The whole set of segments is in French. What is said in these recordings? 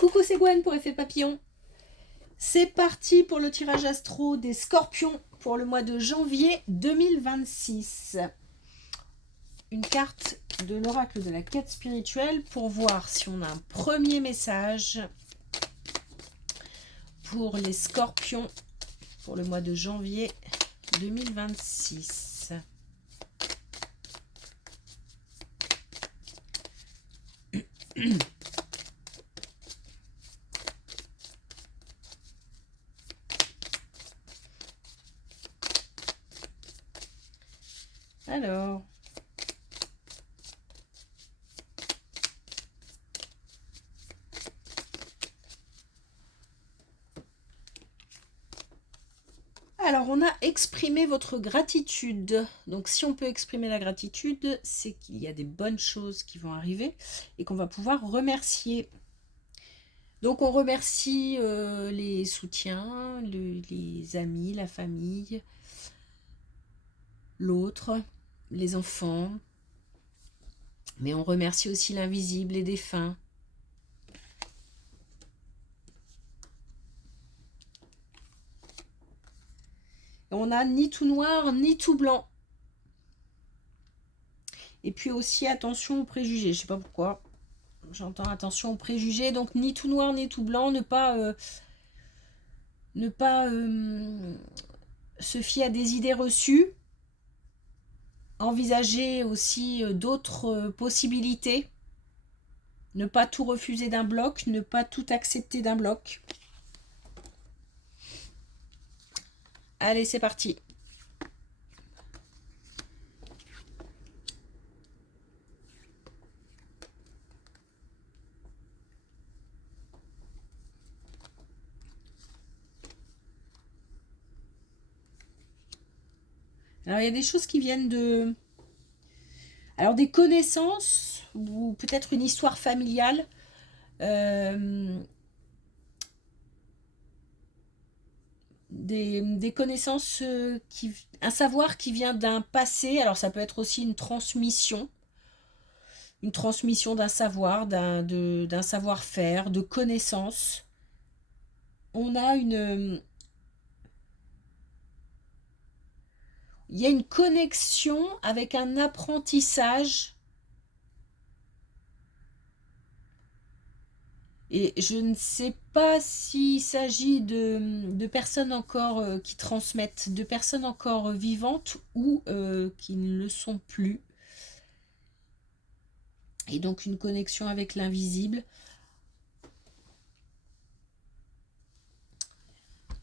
Coucou, c'est Gwen pour Effet Papillon. C'est parti pour le tirage astro des Scorpions pour le mois de janvier 2026. Une carte de l'oracle de la quête spirituelle pour voir si on a un premier message pour les Scorpions pour le mois de janvier 2026. Alors, on a exprimé votre gratitude. Donc, si on peut exprimer la gratitude, c'est qu'il y a des bonnes choses qui vont arriver et qu'on va pouvoir remercier. Donc, on remercie les soutiens, les amis, la famille, l'autre, les enfants. Mais on remercie aussi l'invisible, les défunts. On a ni tout noir, ni tout blanc. Et puis aussi, attention aux préjugés. Je ne sais pas pourquoi. J'entends attention aux préjugés. Donc, ni tout noir, ni tout blanc. Ne pas se fier à des idées reçues. Envisager aussi d'autres possibilités. Ne pas tout refuser d'un bloc. Ne pas tout accepter d'un bloc. Allez, c'est parti. Alors, il y a des choses qui viennent de... Alors, des connaissances ou peut-être une histoire familiale. Des connaissances, un savoir qui vient d'un passé. Alors, ça peut être aussi une transmission d'un savoir, d'un savoir-faire, de connaissances. On a il y a une connexion avec un apprentissage. Et je ne sais pas s'il s'agit de personnes encore qui transmettent, de personnes encore vivantes ou qui ne le sont plus. Et donc une connexion avec l'invisible.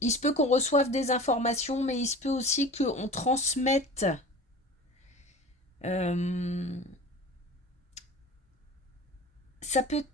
Il se peut qu'on reçoive des informations, mais il se peut aussi qu'on transmette ça peut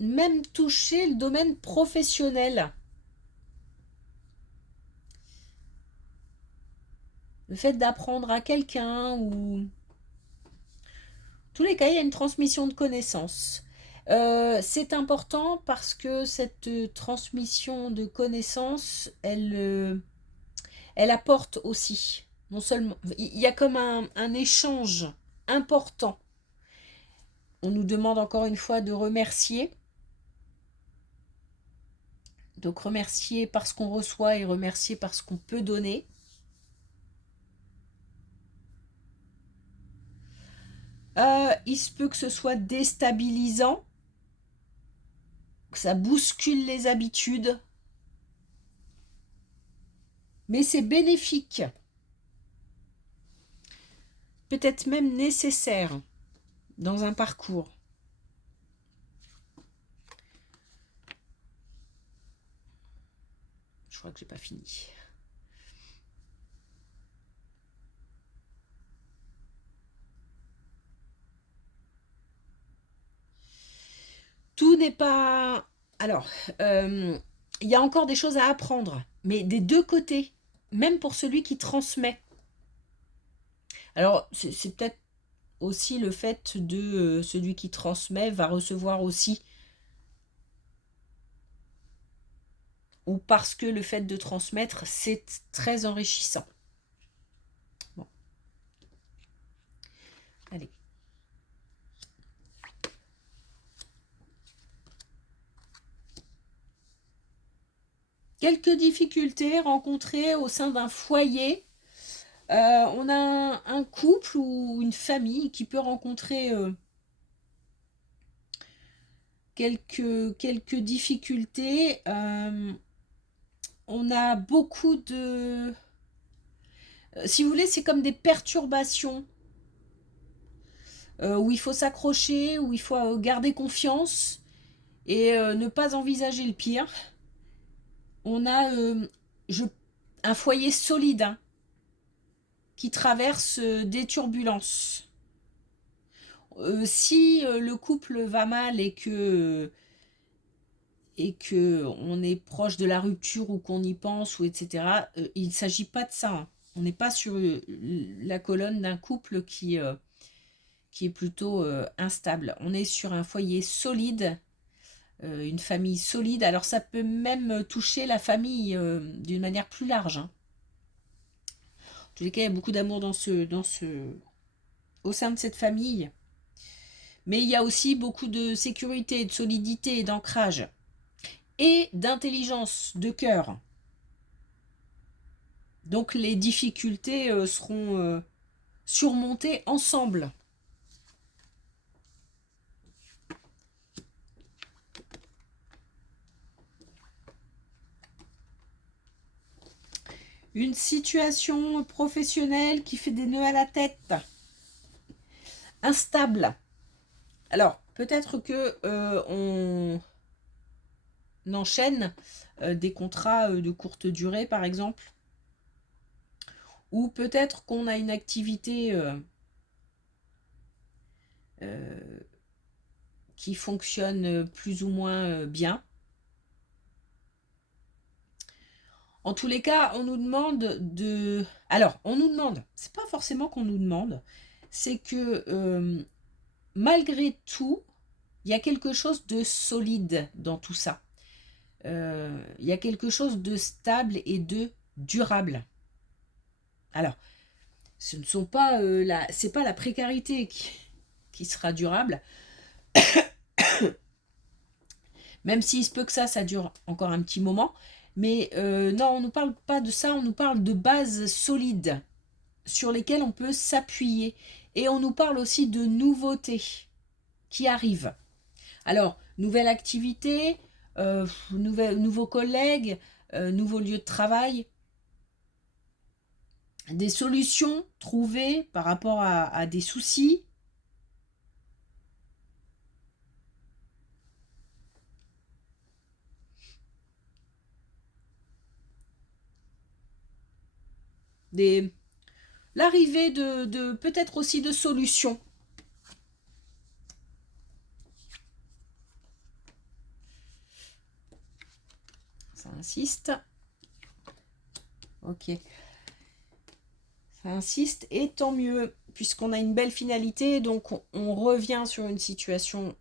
même toucher le domaine professionnel. Le fait d'apprendre à quelqu'un ou... En tous les cas, il y a une transmission de connaissances. C'est important parce que cette transmission de connaissances, elle apporte aussi. Non seulement, il y a comme un échange important. On nous demande encore une fois de remercier. Donc remercier parce qu'on reçoit et remercier parce qu'on peut donner. Il se peut que ce soit déstabilisant, que ça bouscule les habitudes, mais c'est bénéfique, peut-être même nécessaire dans un parcours. Je crois que j'ai pas fini. Tout n'est pas... Alors, il y a encore des choses à apprendre, mais des deux côtés, même pour celui qui transmet. Alors, c'est peut-être aussi le fait de celui qui transmet va recevoir aussi, ou parce que le fait de transmettre, c'est très enrichissant. Bon. Allez. Quelques difficultés rencontrées au sein d'un foyer. On a un couple ou une famille qui peut rencontrer quelques difficultés. On a beaucoup de... Si vous voulez, c'est comme des perturbations où il faut s'accrocher, où il faut garder confiance et ne pas envisager le pire. On a un foyer solide, hein, qui traverse des turbulences. Si le couple va mal et que on est proche de la rupture ou qu'on y pense ou etc. Il ne s'agit pas de ça, hein. On n'est pas sur la colonne d'un couple qui est plutôt instable. On est sur un foyer solide, une famille solide. Alors ça peut même toucher la famille d'une manière plus large, hein. En tous les cas, il y a beaucoup d'amour au sein de cette famille. Mais il y a aussi beaucoup de sécurité, de solidité, d'ancrage et d'intelligence, de cœur. Donc les difficultés seront surmontées ensemble. Une situation professionnelle qui fait des nœuds à la tête. Instable. Alors, peut-être que on enchaîne des contrats de courte durée, par exemple. Ou peut-être qu'on a une activité qui fonctionne plus ou moins bien. En tous les cas, on nous demande de... Alors, on nous demande, c'est pas forcément qu'on nous demande, c'est que malgré tout, il y a quelque chose de solide dans tout ça. Il y a quelque chose de stable et de durable. Alors, ce ne sont pas c'est pas la précarité qui sera durable, même s'il se peut que ça dure encore un petit moment. Mais non, on ne nous parle pas de ça, on nous parle de bases solides sur lesquelles on peut s'appuyer. Et on nous parle aussi de nouveautés qui arrivent. Alors, nouvelle activité, nouveaux collègues, nouveaux lieux de travail, des solutions trouvées par rapport à des soucis. L'arrivée de peut-être aussi de solutions. Ça insiste. Ok. Ça insiste et tant mieux, puisqu'on a une belle finalité. Donc on revient sur une situation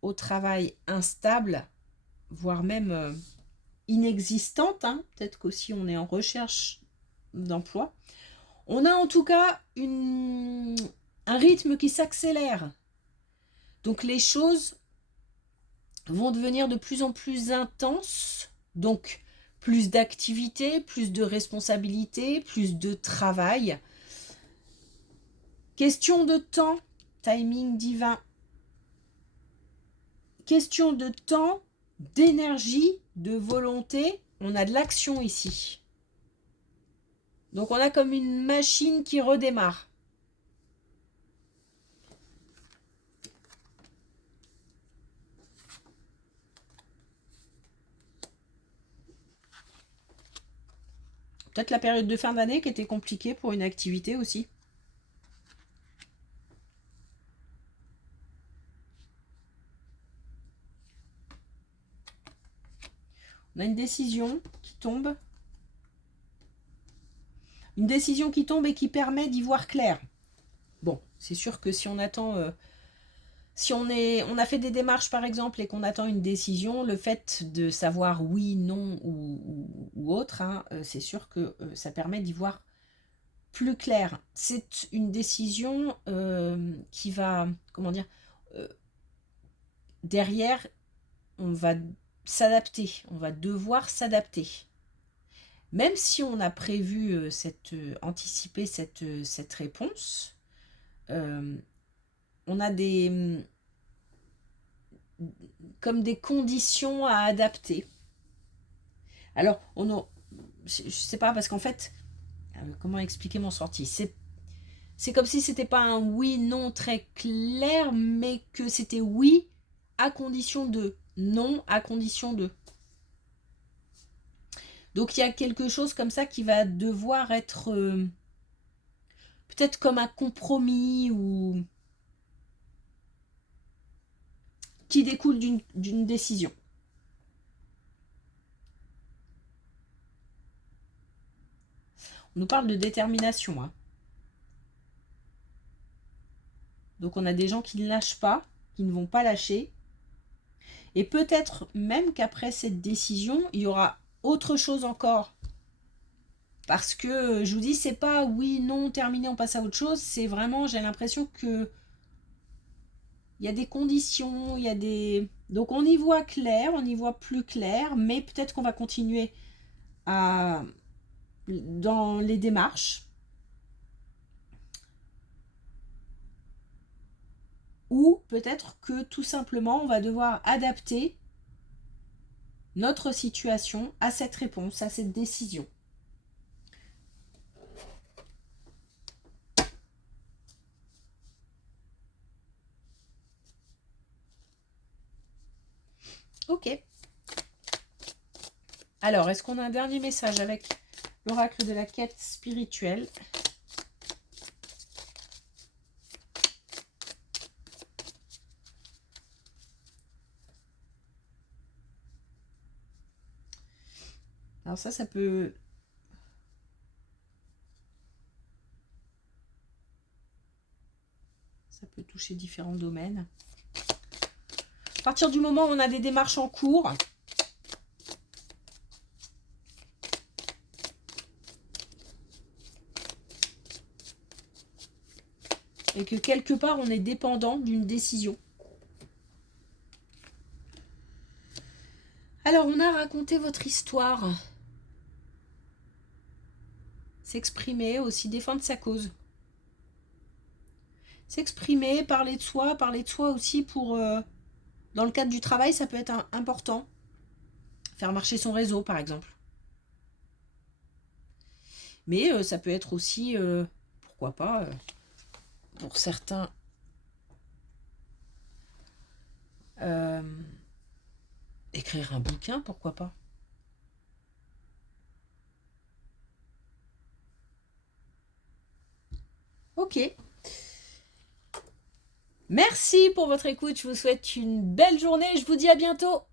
au travail instable, voire même inexistante, hein. Peut-être qu'aussi on est en recherche d'emploi. On a en tout cas un rythme qui s'accélère. Donc les choses vont devenir de plus en plus intenses. Donc plus d'activités, plus de responsabilités, plus de travail. Question de temps, timing divin. Question de temps, d'énergie, de volonté. On a de l'action ici. Donc on a comme une machine qui redémarre. Peut-être la période de fin d'année qui était compliquée pour une activité aussi. On a une décision qui tombe. Une décision qui tombe et qui permet d'y voir clair. Bon, c'est sûr que si on attend... si on a fait des démarches par exemple et qu'on attend une décision, le fait de savoir oui, non ou autre, hein, c'est sûr que ça permet d'y voir plus clair. C'est une décision qui va, comment dire, derrière, s'adapter, on va devoir s'adapter. Même si on a prévu anticiper cette réponse, on a comme des conditions à adapter. Alors, je ne sais pas, parce qu'en fait, comment expliquer mon sorti? C'est comme si c'était pas un oui-non très clair, mais que c'était oui à condition de, non à condition de. Donc il y a quelque chose comme ça qui va devoir être peut-être comme un compromis ou qui découle d'une décision. On nous parle de détermination. Hein. Donc on a des gens qui ne lâchent pas, qui ne vont pas lâcher. Et peut-être même qu'après cette décision, il y aura autre chose encore. Parce que je vous dis, c'est pas oui, non, terminé, on passe à autre chose. C'est vraiment, j'ai l'impression que il y a des conditions, il y a des... Donc on y voit clair, on y voit plus clair, mais peut-être qu'on va continuer dans les démarches. Ou peut-être que tout simplement on va devoir adapter notre situation à cette réponse, à cette décision. Ok. Alors, est-ce qu'on a un dernier message avec l'oracle de la quête spirituelle ? Alors ça peut... Ça peut toucher différents domaines. À partir du moment où on a des démarches en cours, et que quelque part on est dépendant d'une décision. Alors on a raconté votre histoire. S'exprimer, aussi défendre sa cause. S'exprimer, parler de soi aussi pour... dans le cadre du travail, ça peut être important. Faire marcher son réseau, par exemple. Mais ça peut être aussi, pourquoi pas, pour certains, écrire un bouquin, pourquoi pas. Ok. Merci pour votre écoute. Je vous souhaite une belle journée. Je vous dis à bientôt.